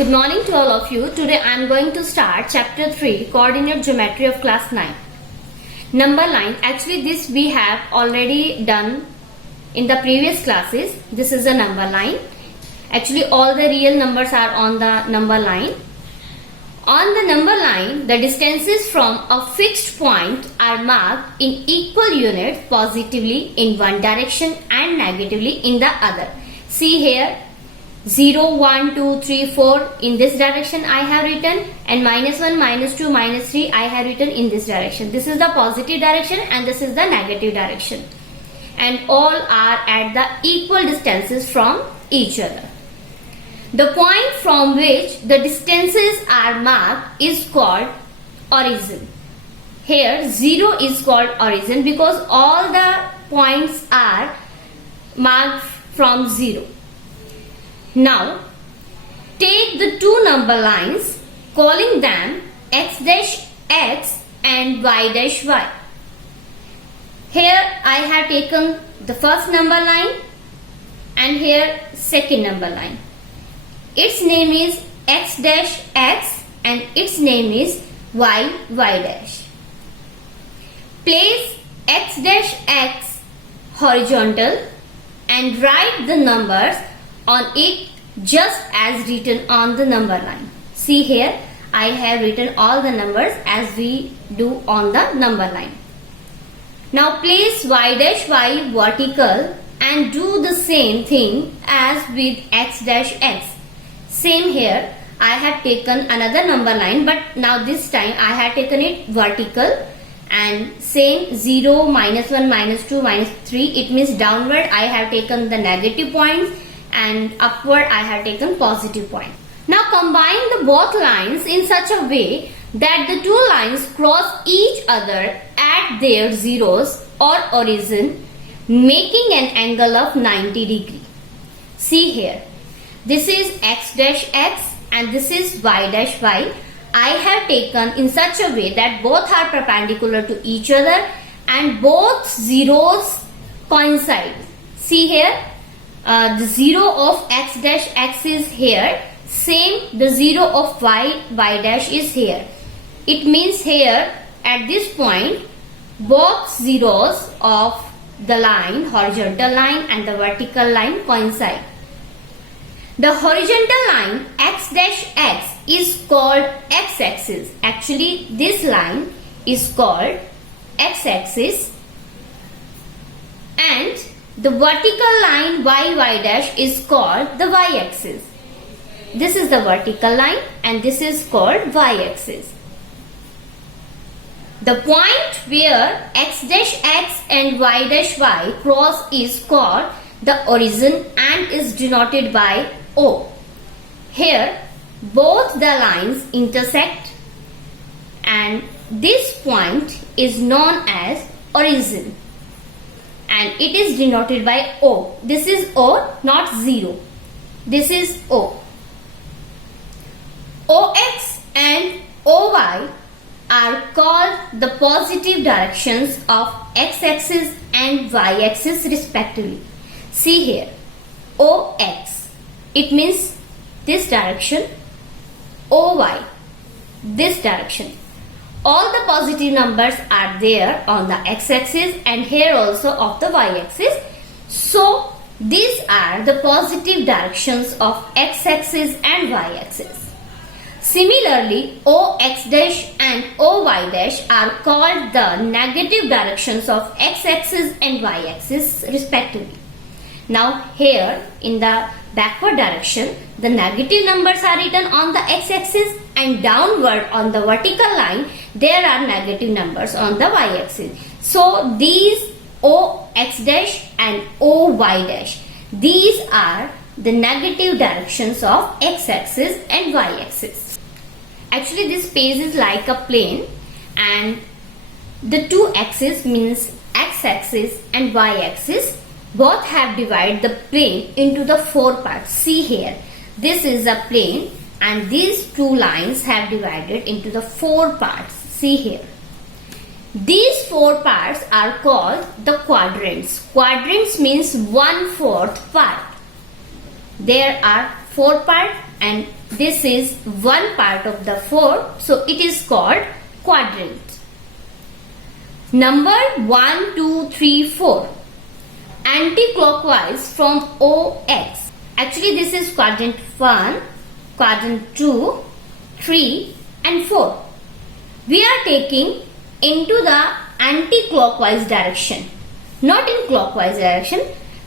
Good morning to all of you. Today I am going to start chapter 3 coordinate geometry of class 9. Number line. Actually this we have already done in the previous classes. This is a number line. Actually all the real numbers are on the number line. On the number line, the distances from a fixed point are marked in equal units positively in one direction and negatively in the other. See here, 0, 1, 2, 3, 4 in this direction I have written, and minus 1, minus 2, minus 3 I have written in this direction. This is the positive direction and this is the negative direction. And all are at the equal distances from each other. The point from which the distances are marked is called origin. Here 0 is called origin because all the points are marked from 0. Now take the two number lines, calling them x dash x and y dash y. Here I have taken the first number line and here second number line. Its name is x dash x and its name is y dash. Place x dash x horizontal and write the numbers on it just as written on the number line. See here, I have written all the numbers as we do on the number line. Now place y dash y vertical and do the same thing as with x dash x. Same here, I have taken another number line, but now this time I have taken it vertical, and same 0, minus 1, minus 2, minus 3, it means downward I have taken the negative points and upward I have taken positive points. Now combine the both lines in such a way that the two lines cross each other at their zeros or origin, making an angle of 90 degree. See here. This is x dash x and this is y dash y. I have taken in such a way that both are perpendicular to each other and both zeros coincide. See here, the 0 of x dash x is here, same the 0 of y dash is here. It means here at this point both zeros of the line, horizontal line and the vertical line coincide. The horizontal line x dash x is called x-axis. Actually, this line is called x-axis, and the vertical line y dash is called the y-axis. This is the vertical line and this is called y-axis. The point where x dash x and y dash y cross is called the origin and is denoted by O. Here both the lines intersect and this point is known as origin and it is denoted by O. This is O, not 0. This is O. OX and OY are called the positive directions of x-axis and y-axis respectively. See here, OX. It means this direction, OY, this direction. All the positive numbers are there on the x-axis and here also of the y-axis. So these are the positive directions of x-axis and y-axis. Similarly, OX dash and OY dash are called the negative directions of x-axis and y-axis respectively. Now here in the backward direction, the negative numbers are written on the x-axis and downward on the vertical line, there are negative numbers on the y-axis. So these OX dash and OY dash, these are the negative directions of x-axis and y-axis. Actually this page is like a plane and the two axes means x-axis and y-axis both have divided the plane into the four parts. See here, this is a plane and these two lines have divided into the four parts. See here. These four parts are called the quadrants. Quadrants means 1/4 part. There are 4 parts and this is one part of the 4, so it is called quadrant. Number 1, 2, 3, 4. Anti-clockwise from OX. Actually, this is quadrant 1, quadrant 2, 3 and 4. We are taking into the anti-clockwise direction, not in clockwise direction.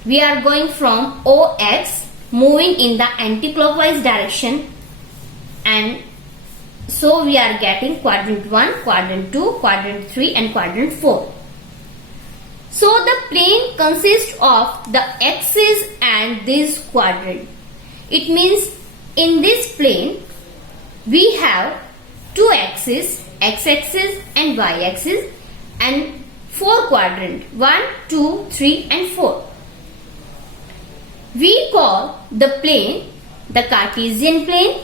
We are going from OX, moving in the anti-clockwise direction, and so we are getting quadrant 1, quadrant 2, quadrant 3 and quadrant 4. So the plane consists of the axis and this quadrant. It means in this plane we have two axes, x-axis and y-axis, and 4 quadrant 1, 2, 3 and 4. We call the plane the Cartesian plane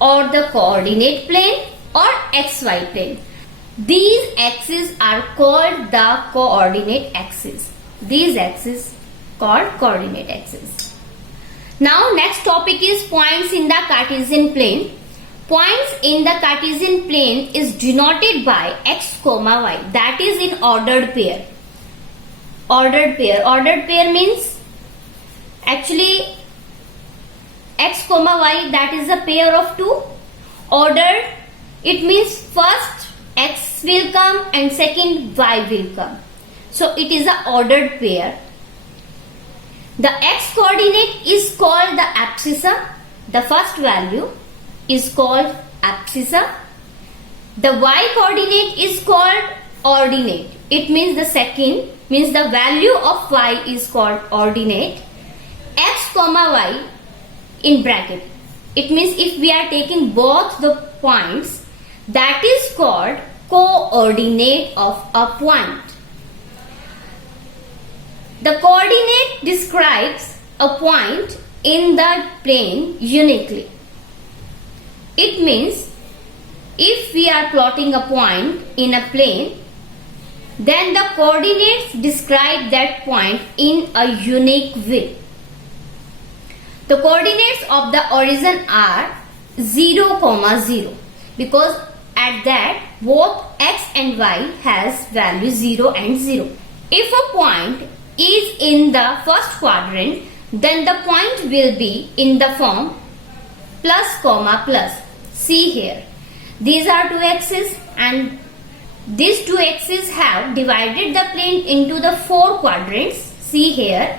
or the coordinate plane or xy plane. These axes are called the coordinate axis. These axes called coordinate axis. Now next topic is points in the Cartesian plane. Points in the Cartesian plane is denoted by x, y, that is in ordered pair. Ordered pair means actually x, y, that is a pair of 2. Ordered, it means first x will come and second y will come. So it is a ordered pair. The x coordinate is called the abscissa. The first value is called abscissa. The y coordinate is called ordinate. It means the second, means the value of y is called ordinate. X, y in bracket. It means if we are taking both the points, that is called coordinate of a point. The coordinate describes a point in the plane uniquely. It means if we are plotting a point in a plane, then the coordinates describe that point in a unique way. The coordinates of the origin are 0, 0 because at that both x and y has value 0 and 0. If a point is in the first quadrant, then the point will be in the form plus, plus. See here, these are two axes and these two axes have divided the plane into the 4 quadrants. See here.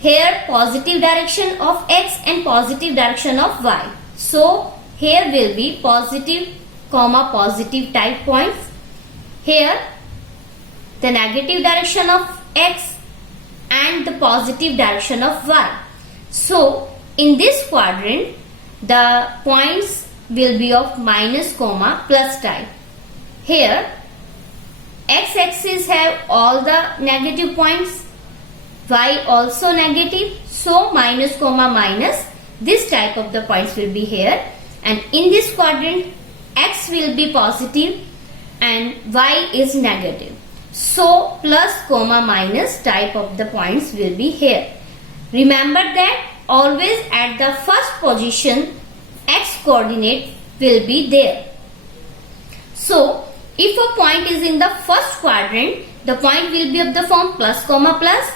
Here positive direction of x and positive direction of y. So here will be positive, positive type points. Here the negative direction of x and the positive direction of y. So in this quadrant the points will be of minus, plus type. Here x-axis have all the negative points, y also negative, so minus, minus, this type of the points will be here, and in this quadrant x will be positive and y is negative, so plus, minus type of the points will be here. Remember that always at the first position x coordinate will be there. So if a point is in the first quadrant, the point will be of the form plus, plus.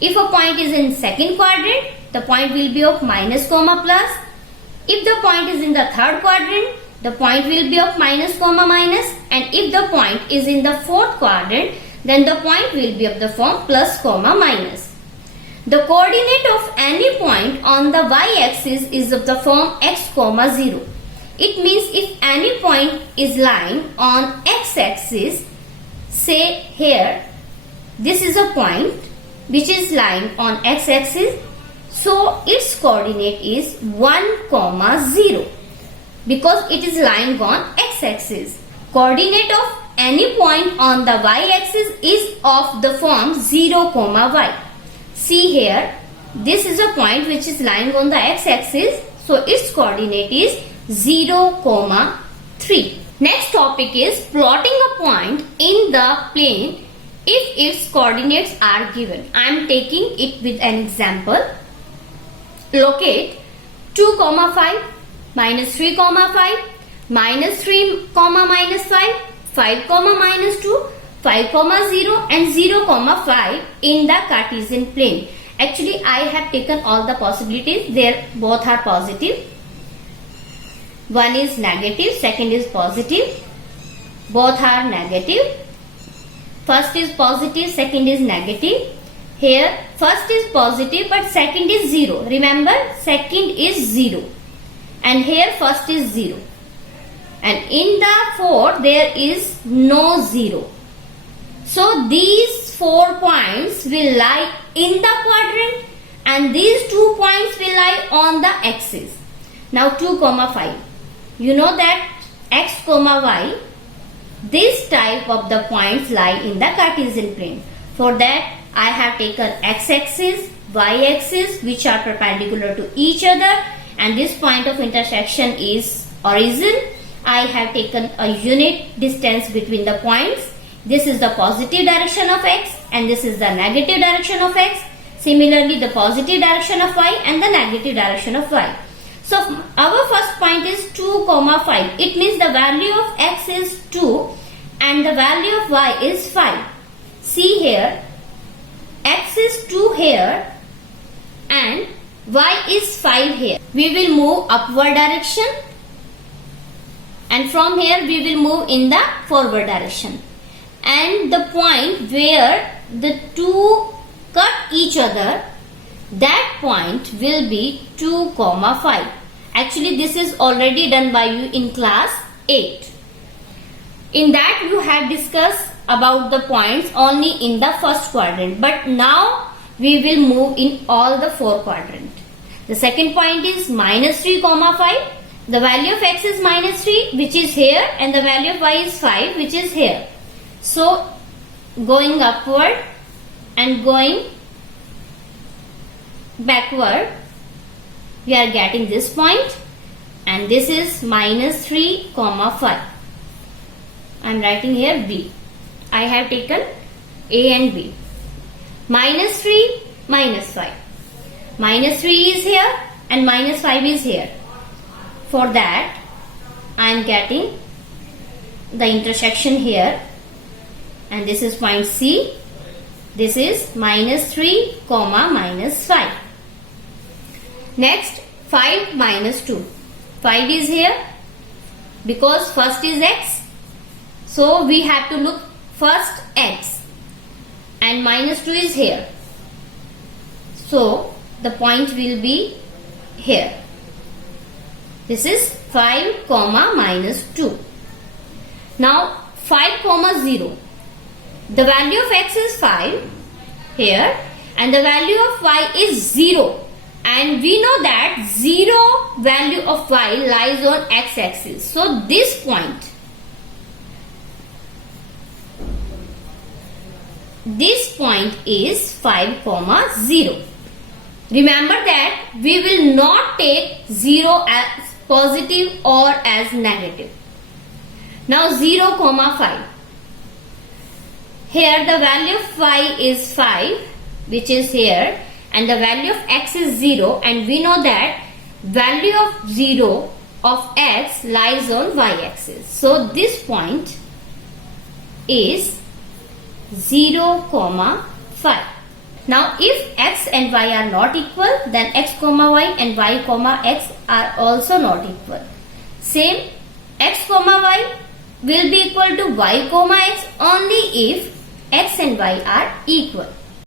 If a point is in second quadrant, the point will be of minus, plus. If the point is in the third quadrant, the point will be of minus, minus. And if the point is in the fourth quadrant, then the point will be of the form plus, minus. The coordinate of any point on the y-axis is of the form x, 0. It means if any point is lying on x-axis, say here, this is a point which is lying on x-axis, so its coordinate is 1, 0 because it is lying on x-axis. Coordinate of any point on the y-axis is of the form 0, y. See here, this is a point which is lying on the x-axis, so its coordinate is 0, 3. Next topic is plotting a point in the plane if its coordinates are given. I am taking it with an example. Locate 2, 5, minus 3 comma 5, minus 3 comma minus 5, 5 comma minus 2, 5 comma 0 and 0 comma 5 in the Cartesian plane. Actually I have taken all the possibilities. There both are positive. One is negative, second is positive. Both are negative. First is positive, second is negative. Here first is positive but second is 0. Remember, second is 0. And here first is 0. And in the 4 there is no 0. So these 4 points will lie in the quadrant and these 2 points will lie on the axis. Now 2 comma 5. You know that x comma y, this type of the points lie in the Cartesian plane. For that I have taken x-axis, y-axis which are perpendicular to each other, and this point of intersection is origin. I have taken a unit distance between the points. This is the positive direction of x and this is the negative direction of x. Similarly, the positive direction of y and the negative direction of y. So our first point is 2 comma 5. It means the value of x is 2 and the value of y is 5. See here, x is 2 here and y is 5 here. We will move upward direction and from here we will move in the forward direction. And the point where the two cut each other, that point will be 2 comma 5. Actually this is already done by you in class 8. In that you have discussed about the points only in the first quadrant, but now we will move in all the 4 quadrants. The second point is minus 3 comma 5. The value of x is minus 3 which is here and the value of y is 5 which is here. So going upward and going backward, we are getting this point and this is minus 3 comma 5. I am writing here B. I have taken A and B. Minus 3, minus 5. Minus 3 is here and minus 5 is here. For that, I am getting the intersection here and this is point C. This is minus 3 comma minus 5. Next, 5 minus 2. 5 is here because first is x. So we have to look first x and minus 2 is here. So the point will be here. This is 5 comma minus 2. Now 5 comma 0. The value of x is 5 here and the value of y is 0. And we know that 0 value of y lies on x-axis. So this point, is 5 comma 0. Remember that we will not take 0 as positive or as negative. Now 0 comma 5. Here the value of y is 5 which is here and the value of x is 0 and we know that value of 0 of x lies on y-axis. So this point is 0 comma 5. Now if x and y are not equal, then x comma y and y comma x are also not equal. Same, x comma y will be equal to y comma x only if x and y are equal.